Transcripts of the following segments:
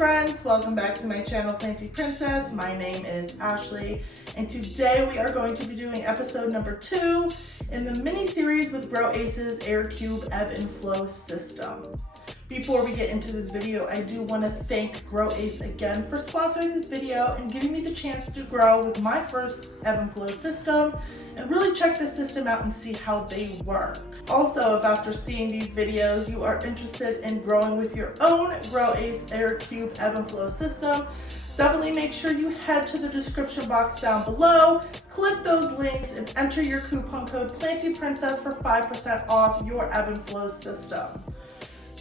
friends, welcome back to my channel Planty Princess. My name is Ashley and today we are going to be doing episode number 2 in the mini-series with GrowAce's AirCube Ebb and Flow system. Before we get into this video, I do want to thank GrowAce again for sponsoring this video and giving me the chance to grow with my first Ebb and Flow system and really check the system out and see how they work. Also, if after seeing these videos you are interested in growing with your own GrowAce AirCube Ebb and Flow system, definitely make sure you head to the description box down below, click those links and enter your coupon code PlantyPrincess for 5% off your Ebb and Flow system.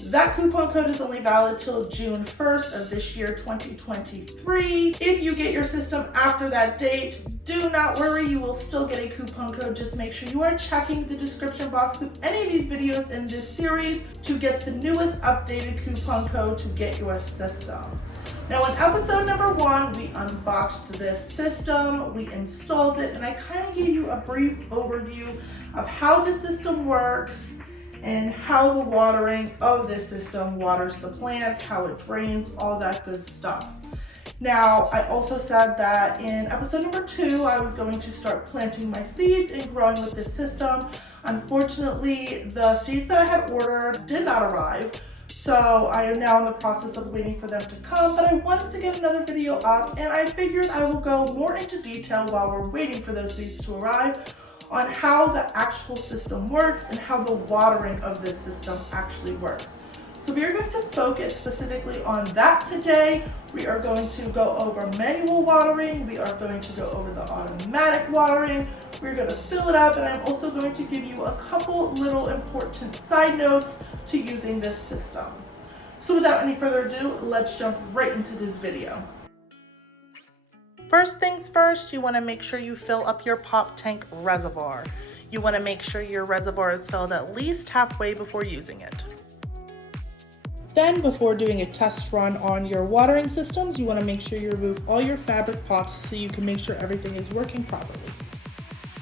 That coupon code is only valid till June 1st of this year, 2023. If you get your system after that date, do not worry, you will still get a coupon code. Just make sure you are checking the description box of any of these videos in this series to get the newest updated coupon code to get your system. Now in episode number 1, we unboxed this system, we installed it, and I kind of gave you a brief overview of how the system works and how the watering of this system waters the plants, how it drains, all that good stuff. Now, I also said that in episode number 2, I was going to start planting my seeds and growing with this system. Unfortunately, the seeds that I had ordered did not arrive, so I am now in the process of waiting for them to come, but I wanted to get another video up, and I figured I will go more into detail while we're waiting for those seeds to arrive on how the actual system works and how the watering of this system actually works. So we are going to focus specifically on that today. We are going to go over manual watering, we are going to go over the automatic watering, we're going to fill it up, and I'm also going to give you a couple little important side notes to using this system. So without any further ado, let's jump right into this video. First things first, you want to make sure you fill up your pop tank reservoir. You want to make sure your reservoir is filled at least halfway before using it. Then, before doing a test run on your watering systems, you want to make sure you remove all your fabric pots so you can make sure everything is working properly.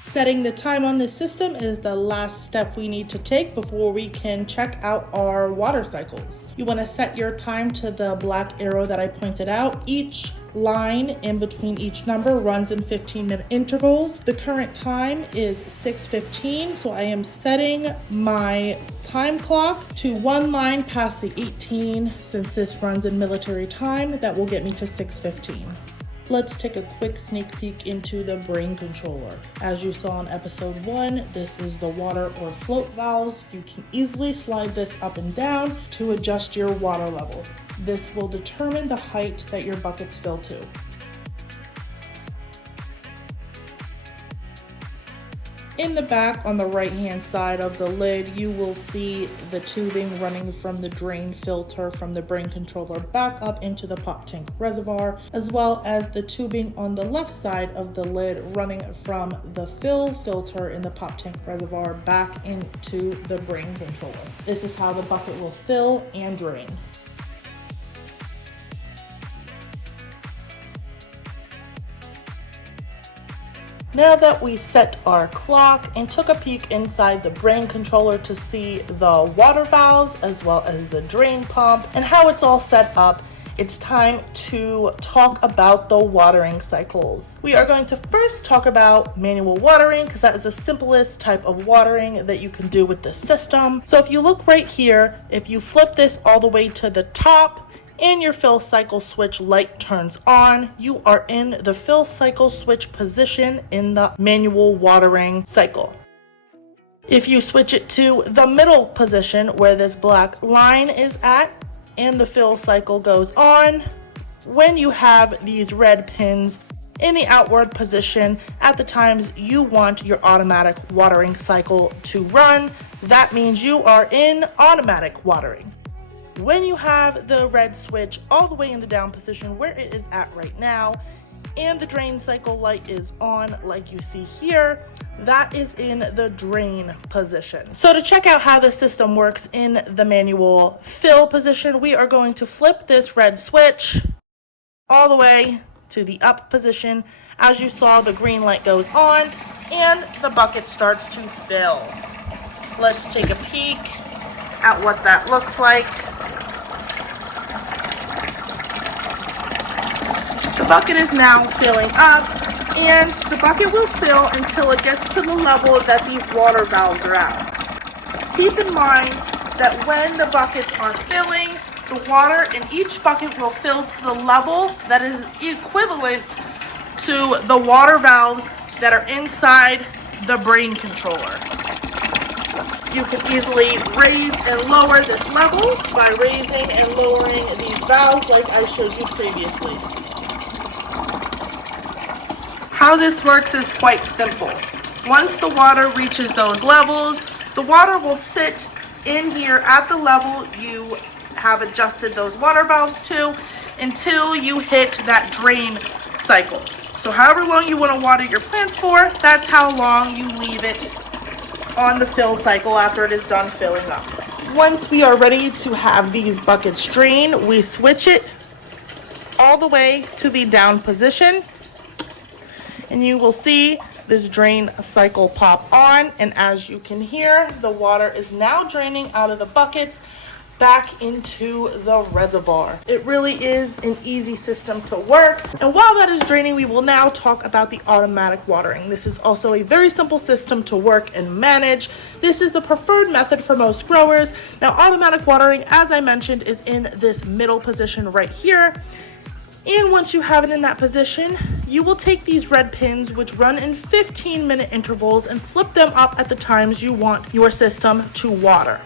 Setting the time on this system is the last step we need to take before we can check out our water cycles. You want to set your time to the black arrow that I pointed out. Each line in between each number runs in 15-minute intervals. The current time is 6:15, so I am setting my time clock to one line past the 18. Since this runs in military time, that will get me to 6:15. Let's take a quick sneak peek into the brain controller. As you saw in episode 1, this is the water or float valves. You can easily slide this up and down to adjust your water level. This will determine the height that your buckets fill to. In the back on the right hand side of the lid, you will see the tubing running from the drain filter from the brain controller back up into the pop tank reservoir, as well as the tubing on the left side of the lid running from the fill filter in the pop tank reservoir back into the brain controller. This is how the bucket will fill and drain. Now that we set our clock and took a peek inside the brain controller to see the water valves as well as the drain pump and how it's all set up, it's time to talk about the watering cycles. We are going to first talk about manual watering because that is the simplest type of watering that you can do with this system. So if you look right here, if you flip this all the way to the top, and your fill cycle switch light turns on, you are in the fill cycle switch position in the manual watering cycle. If you switch it to the middle position where this black line is at and the fill cycle goes on, when you have these red pins in the outward position at the times you want your automatic watering cycle to run, that means you are in automatic watering. When you have the red switch all the way in the down position where it is at right now, and the drain cycle light is on like you see here, that is in the drain position. So to check out how the system works in the manual fill position, we are going to flip this red switch all the way to the up position. As you saw, the green light goes on and the bucket starts to fill. Let's take a peek at what that looks like. bucket is now filling up, and the bucket will fill until it gets to the level that these water valves are at. Keep in mind that when the buckets are filling, the water in each bucket will fill to the level that is equivalent to the water valves that are inside the brain controller. You can easily raise and lower this level by raising and lowering these valves like I showed you previously. How this works is quite simple. Once the water reaches those levels, the water will sit in here at the level you have adjusted those water valves to until you hit that drain cycle. So however long you want to water your plants for, that's how long you leave it on the fill cycle after it is done filling up. Once we are ready to have these buckets drain, we switch it all the way to the down position, and you will see this drain cycle pop on, and as you can hear, the water is now draining out of the buckets back into the reservoir. It really is an easy system to work. And while that is draining, we will now talk about the automatic watering. This is also a very simple system to work and manage. This is the preferred method for most growers. Now, automatic watering, as I mentioned, is in this middle position right here. And once you have it in that position, you will take these red pins, which run in 15-minute intervals, and flip them up at the times you want your system to water.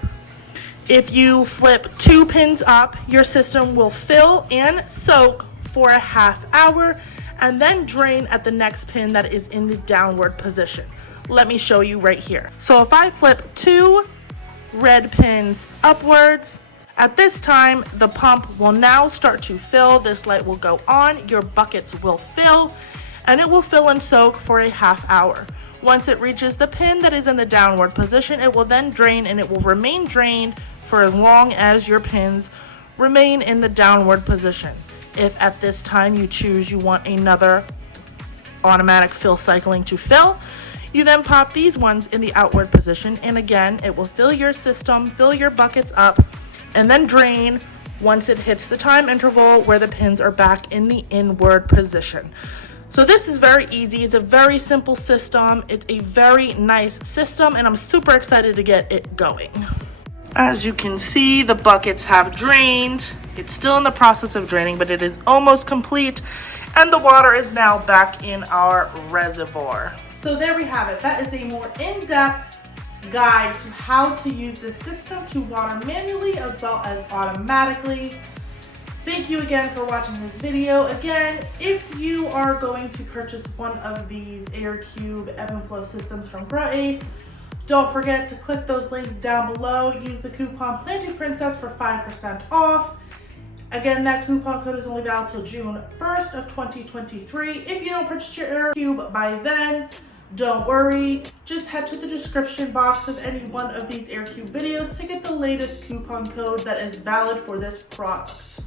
If you flip 2 pins up, your system will fill and soak for a half hour and then drain at the next pin that is in the downward position. Let me show you right here. So if I flip 2 red pins upwards, at this time, the pump will now start to fill. This light will go on, your buckets will fill, and it will fill and soak for a half hour. Once it reaches the pin that is in the downward position, it will then drain, and it will remain drained for as long as your pins remain in the downward position. If at this time you choose you want another automatic fill cycling to fill, you then pop these ones in the outward position, and again, it will fill your system, fill your buckets up, and then drain once it hits the time interval where the pins are back in the inward position. So this is very easy. It's a very simple system. It's a very nice system, and I'm super excited to get it going. As you can see, the buckets have drained. It's still in the process of draining, but it is almost complete, and the water is now back in our reservoir. So there we have it. That is a more in-depth guide to how to use this system to water manually as well as automatically. Thank you again for watching this video. Again, if you are going to purchase one of these AirCube Ebb and Flow systems from GrowAce, don't forget to click those links down below. Use the coupon Planting Princess for 5% off. Again, that coupon code is only valid till June 1st of 2023. If you don't purchase your AirCube by then, don't worry. Just head to the description box of any one of these AirCube videos to get the latest coupon code that is valid for this product.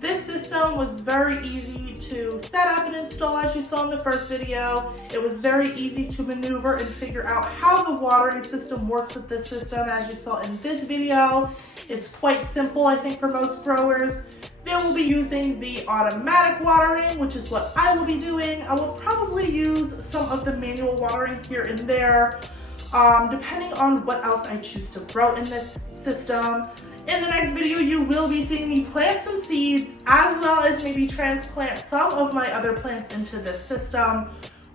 This system was very easy to set up and install, as you saw in the first video. It was very easy to maneuver and figure out how the watering system works with this system, as you saw in this video. It's quite simple, I think, for most growers. They will be using the automatic watering, which is what I will be doing. I will probably use some of the manual watering here and there, depending on what else I choose to grow in this system. In the next video, you will be seeing me plant some seeds, as well as maybe transplant some of my other plants into this system.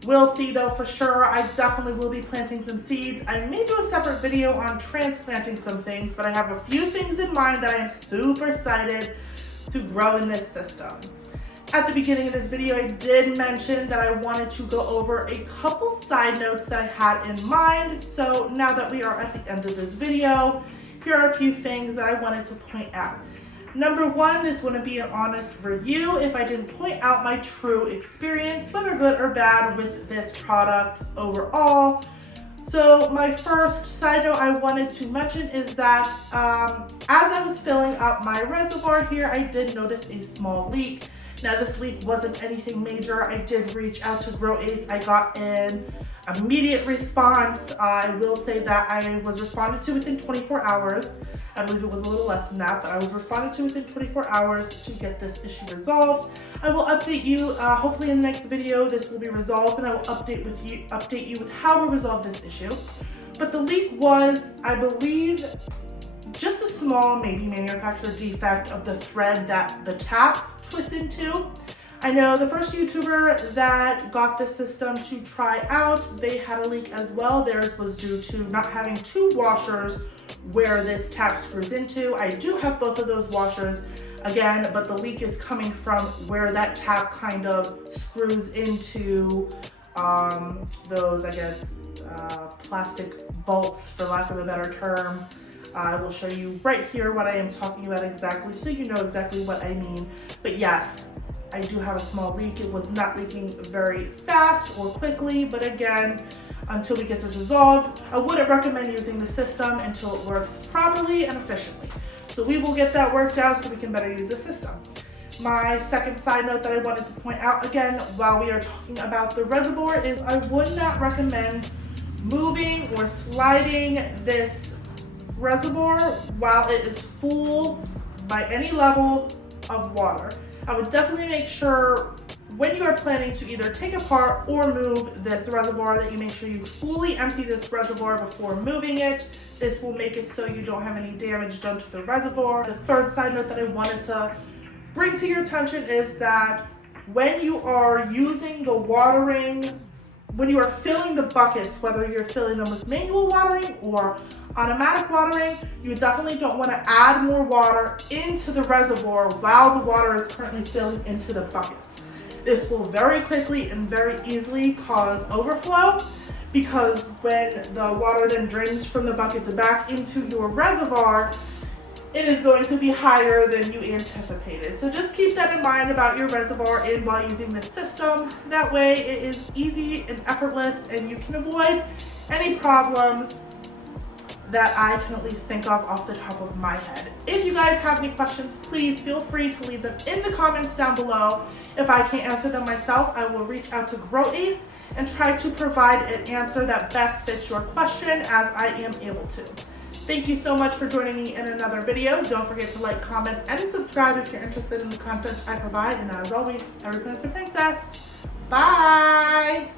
We'll see though for sure. I definitely will be planting some seeds. I may do a separate video on transplanting some things, but I have a few things in mind that I am super excited to grow in this system. At the beginning of this video, I did mention that I wanted to go over a couple side notes that I had in mind. So now that we are at the end of this video, here are a few things that I wanted to point out. Number one, this wouldn't be an honest review if I didn't point out my true experience, whether good or bad, with this product overall. So my first side note I wanted to mention is that as I was filling up my reservoir here, I did notice a small leak. Now this leak wasn't anything major. I did reach out to GrowAce. I got an immediate response. I will say that I was responded to within 24 hours. I believe it was a little less than that, but I was responded to within 24 hours to get this issue resolved. I will update you, hopefully in the next video this will be resolved, and I will update you with how we resolve this issue. But the leak was, I believe, just a small, maybe manufacturer defect of the thread that the tap twists into. I know the first YouTuber that got this system to try out, they had a leak as well. Theirs was due to not having two washers where this tap screws into. I do have both of those washers again, but the leak is coming from where that tap kind of screws into those, I guess, plastic bolts, for lack of a better term. I will show you right here what I am talking about exactly, so you know exactly what I mean. But yes, I do have a small leak. It was not leaking very fast or quickly, but again, until we get this resolved, I wouldn't recommend using the system until it works properly and efficiently. So we will get that worked out so we can better use the system. My second side note that I wanted to point out again while we are talking about the reservoir is I would not recommend moving or sliding this reservoir while it is full by any level of water. I would definitely make sure when you are planning to either take apart or move this reservoir that you make sure you fully empty this reservoir before moving it. This will make it so you don't have any damage done to the reservoir. The third side note that I wanted to bring to your attention is that when you are using the watering, when you are filling the buckets, whether you're filling them with manual watering or automatic watering, you definitely don't want to add more water into the reservoir while the water is currently filling into the buckets. This will very quickly and very easily cause overflow, because when the water then drains from the buckets back into your reservoir, it is going to be higher than you anticipated. So just keep that in mind about your reservoir and while using this system. That way it is easy and effortless and you can avoid any problems that I can at least think of off the top of my head. If you guys have any questions, please feel free to leave them in the comments down below. If I can't answer them myself, I will reach out to GrowAce and try to provide an answer that best fits your question as I am able to. Thank you so much for joining me in another video. Don't forget to like, comment, and subscribe if you're interested in the content I provide. And as always, every prince and princess, bye!